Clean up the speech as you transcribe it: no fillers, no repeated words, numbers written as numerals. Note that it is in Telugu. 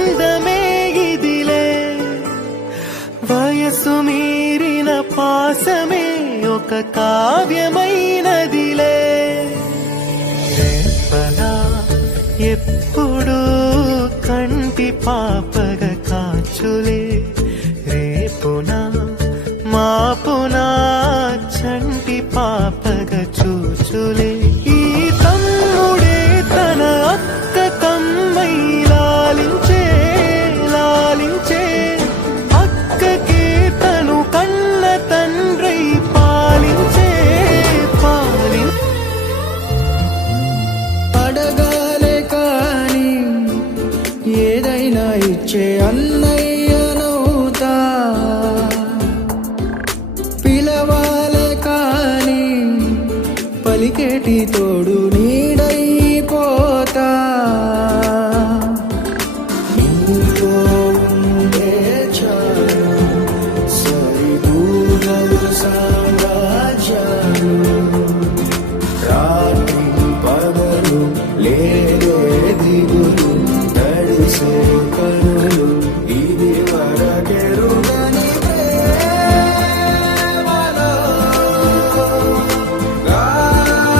అందమే ఇదిలే వయసు మీరిన పాసమే ఒక కావ్యమైనదిలే రేపలా ఎప్పుడు కంటి పాపగ కాచులే రేపునా మాపునా చంటి పాపగ చూచులే ఈ తమ్ముడే తన అక్క కమ్మై లాలించే లాలించే అక్కకే తను కన్న తండ్రై పాలించే పాలించే అడగాలే కాని ఏదైనా ఇచ్చే అన్నయ్యనవుతా పిలవాలే కాని పలికేటి తోడు నీడైపోతా నీతో ఉండే చాలు సరిదూగలు సామ్రాజ్యాలు రాత్రి పగలు లేదే దిగులు తడిసే కనులు